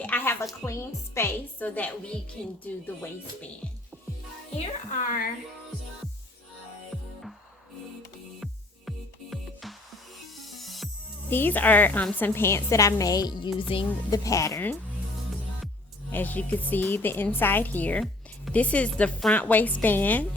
I have a clean space so that we can do the waistband. Here are These are some pants that I made using the pattern. As you can see, the inside here. This is the front waistband,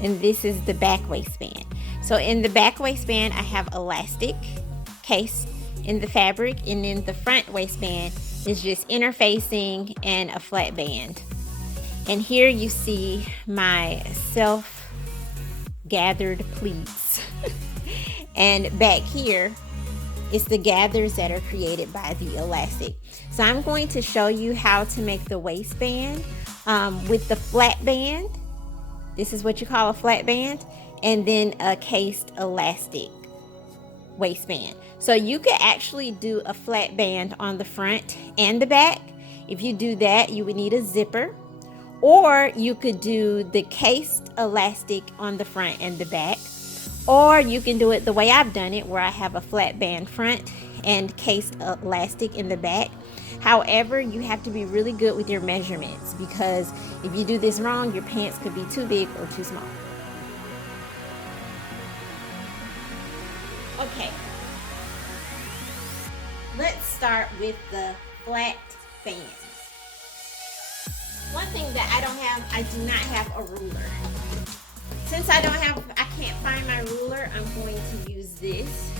and this is the back waistband. So in the back waistband, I have elastic case in the fabric, and then the front waistband is just interfacing and a flat band. And here you see my self-gathered pleats. And back here, it's the gathers that are created by the elastic. So I'm going to show you how to make the waistband with the flat band. This is what you call a flat band, and then a cased elastic waistband. So you could actually do a flat band on the front and the back. If you do that, you would need a zipper, or you could do the cased elastic on the front and the back. Or you can do it the way I've done it, where I have a flat band front and cased elastic in the back. However, you have to be really good with your measurements, because if you do this wrong, your pants could be too big or too small. Okay, let's start with the flat band. One thing that I do not have a ruler. Since I can't find my ruler, I'm going to use this.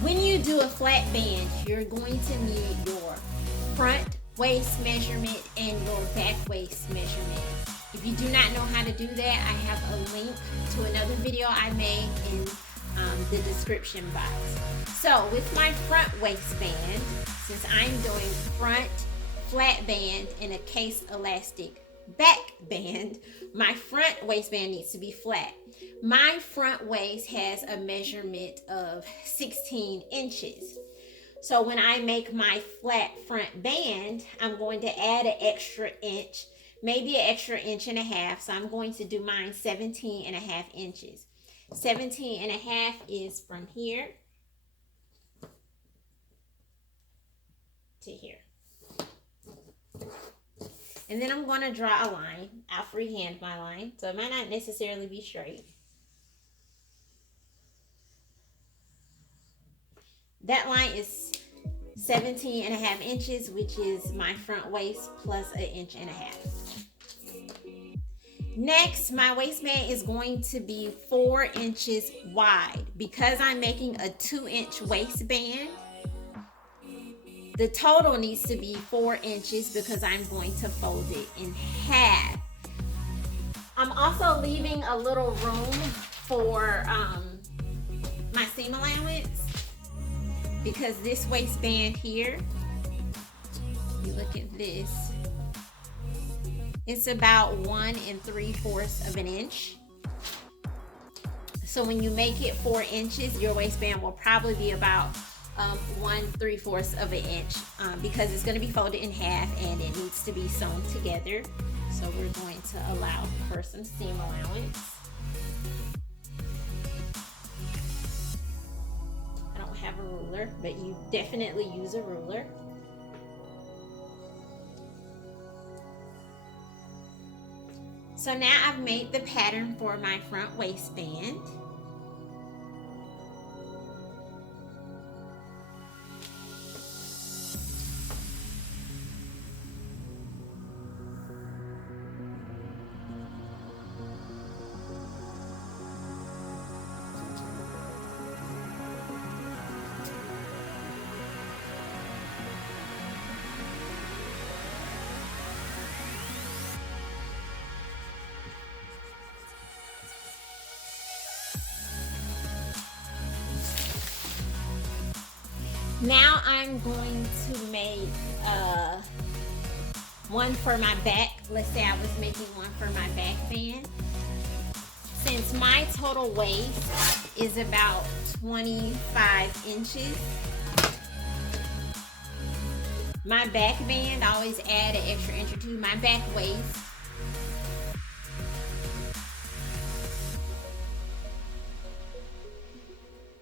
When you do a flat band, you're going to need your front waist measurement and your back waist measurement. If you do not know how to do that, I have a link to another video I made in the description box. So with my front waistband, since I'm doing front flat band and a case elastic back band, my front waistband needs to be flat. My front waist has a measurement of 16 inches. So when I make my flat front band, I'm going to add an extra inch, maybe an extra inch and a half. So I'm going to do mine 17 and a half inches. 17 and a half is from here to here. And then I'm going to draw a line. I'll freehand my line, so it might not necessarily be straight. That line is 17 and a half inches, which is my front waist plus an inch and a half. Next, my waistband is going to be 4 inches wide. Because I'm making a 2-inch waistband, the total needs to be 4 inches because I'm going to fold it in half. I'm also leaving a little room for my seam allowance, because this waistband here, you look at this, it's about 1 3/4 of an inch. So when you make it 4 inches, your waistband will probably be about 1 3/4 of an inch, because it's going to be folded in half and it needs to be sewn together. So we're going to allow for some seam allowance. I don't have a ruler, but you definitely use a ruler. So now I've made the pattern for my front waistband. Now I'm going to make one for my back. Let's say I was making one for my back band. Since my total waist is about 25 inches, my back band, I always add an extra inch or two. My back waist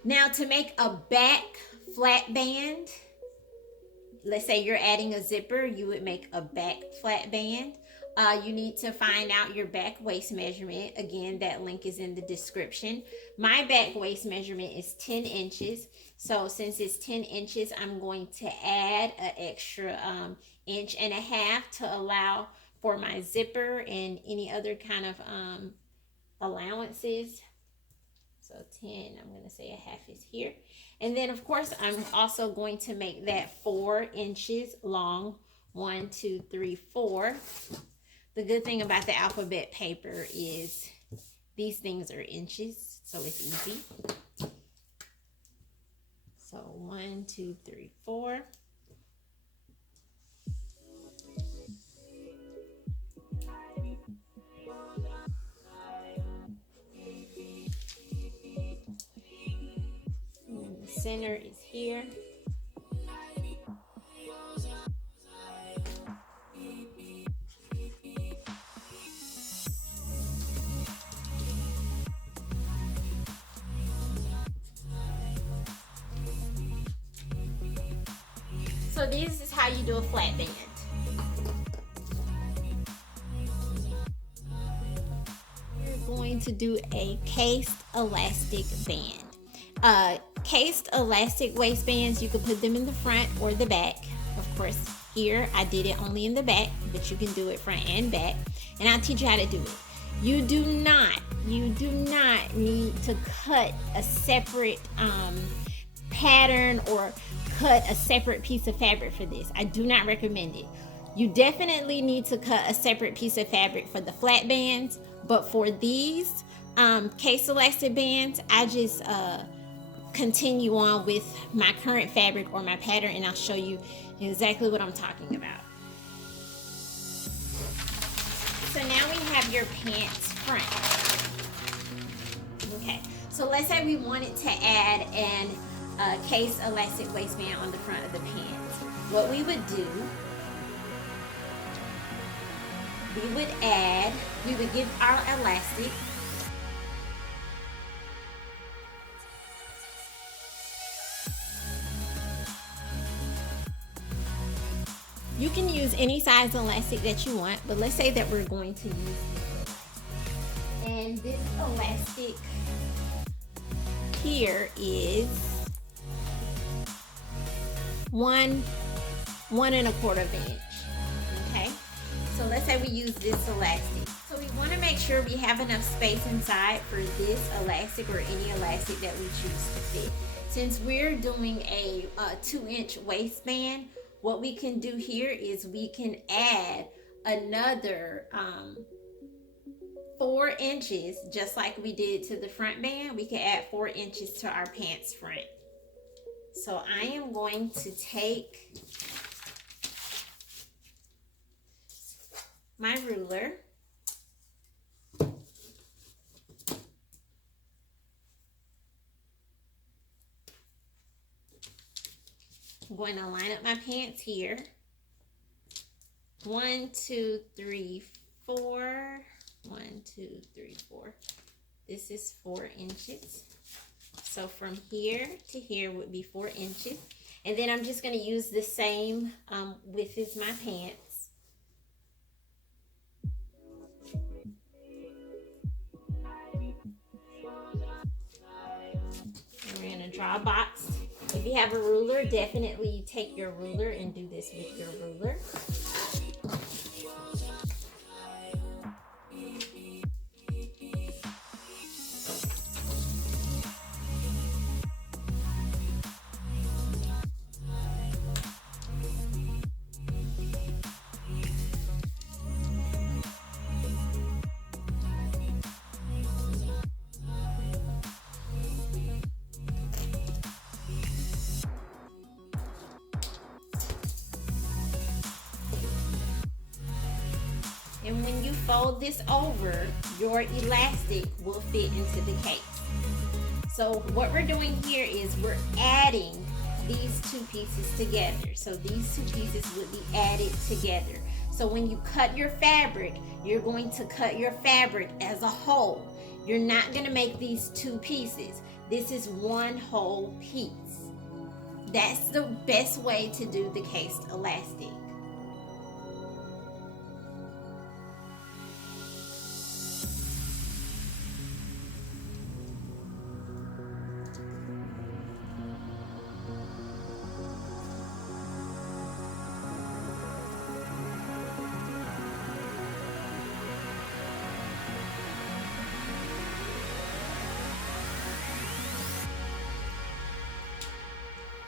now, to make a back flat band, let's say you're adding a zipper, you would make a back flat band. You need to find out your back waist measurement. Again, that link is in the description. My back waist measurement is 10 inches. So since it's 10 inches, I'm going to add an extra inch and a half to allow for my zipper and any other kind of allowances. So 10, I'm going to say a half is here. And then, of course, I'm also going to make that 4 inches long. 1, 2, 3, 4. The good thing about the alphabet paper is these things are inches, so it's easy. So 1, 2, 3, 4. And the center is here. So this is how you do a flat band. We're going to do a cased elastic band. Cased elastic waistbands, you can put them in the front or the back. Of course, here I did it only in the back, but you can do it front and back. And I'll teach you how to do it. You do not need to cut a separate pattern or cut a separate piece of fabric for this. I do not recommend it. You definitely need to cut a separate piece of fabric for the flat bands, but for these case elastic bands, I just continue on with my current fabric or my pattern, and I'll show you exactly what I'm talking about. So now we have your pants front. Okay, so let's say we wanted to add an case elastic waistband on the front of the pants. What we would do, we would give our elastic you can use any size elastic that you want, but let's say that we're going to use this. And this elastic here is 1 1/4 inch. Okay, so let's say we use this elastic. So we want to make sure we have enough space inside for this elastic or any elastic that we choose to fit. Since we're doing a 2-inch waistband, what we can do here is we can add another 4 inches, just like we did to the front band. We can add 4 inches to our pants front. So I am going to take my ruler. I'm going to line up my pants here. 1, 2, 3, 4. 1, 2, 3, 4. This is 4 inches. So from here to here would be 4 inches. And then I'm just going to use the same width as my pants. And we're going to draw a box. If you have a ruler, definitely take your ruler and do this with your ruler. And when you fold this over, your elastic will fit into the case. So what we're doing here is we're adding these two pieces together. So these two pieces would be added together. So when you cut your fabric, you're going to cut your fabric as a whole. You're not going to make these two pieces. This is one whole piece. That's the best way to do the cased elastic.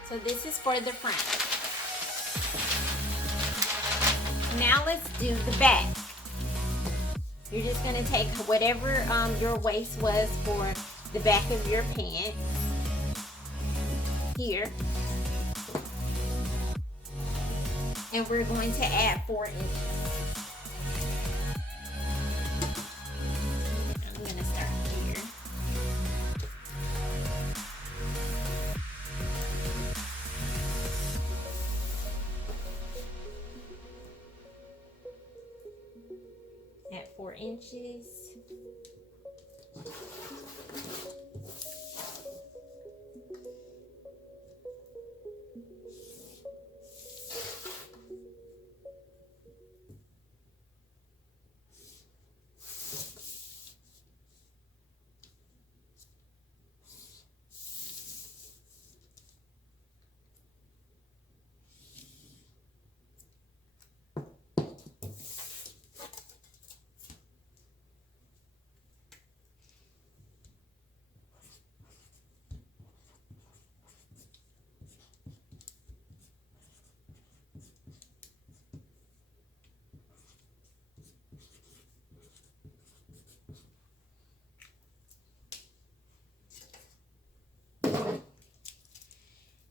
So this is for the front. Now let's do the back. You're just going to take whatever your waist was for the back of your pants here, and we're going to add 4 inches. I'm going to start here. At 4 inches.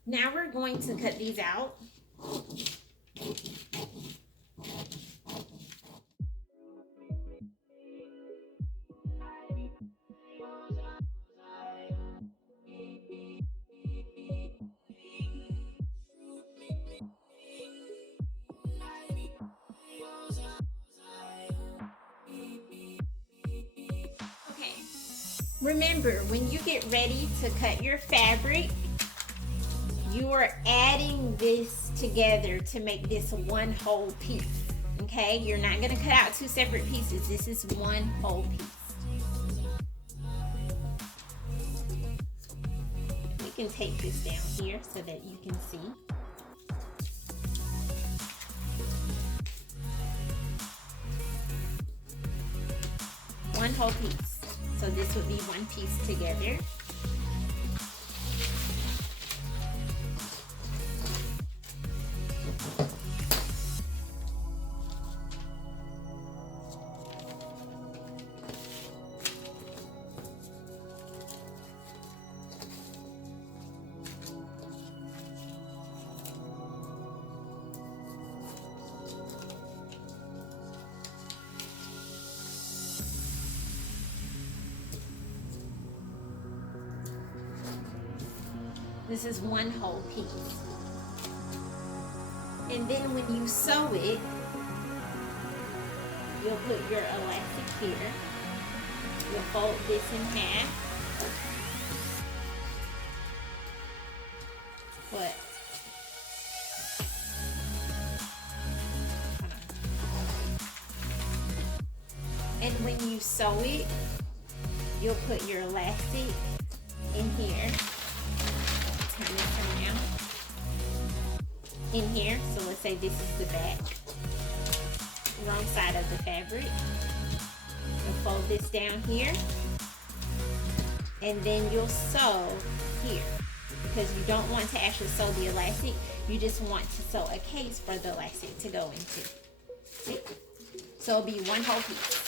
Now we're going to cut these out. Okay. Remember, when you get ready to cut your fabric, you are adding this together to make this one whole piece. Okay, you're not going to cut out 2 separate pieces. This is one whole piece. We can take this down here so that you can see. One whole piece. So this would be one piece together. This is one whole piece. And then when you sew it, you'll put your elastic here. You'll fold this in half. But and when you sew it, you'll put your elastic in here. Turn this around. In here. So let's say this is the back. Wrong side of the fabric. You'll fold this down here. And then you'll sew here. Because you don't want to actually sew the elastic. You just want to sew a case for the elastic to go into. See? So it'll be one whole piece.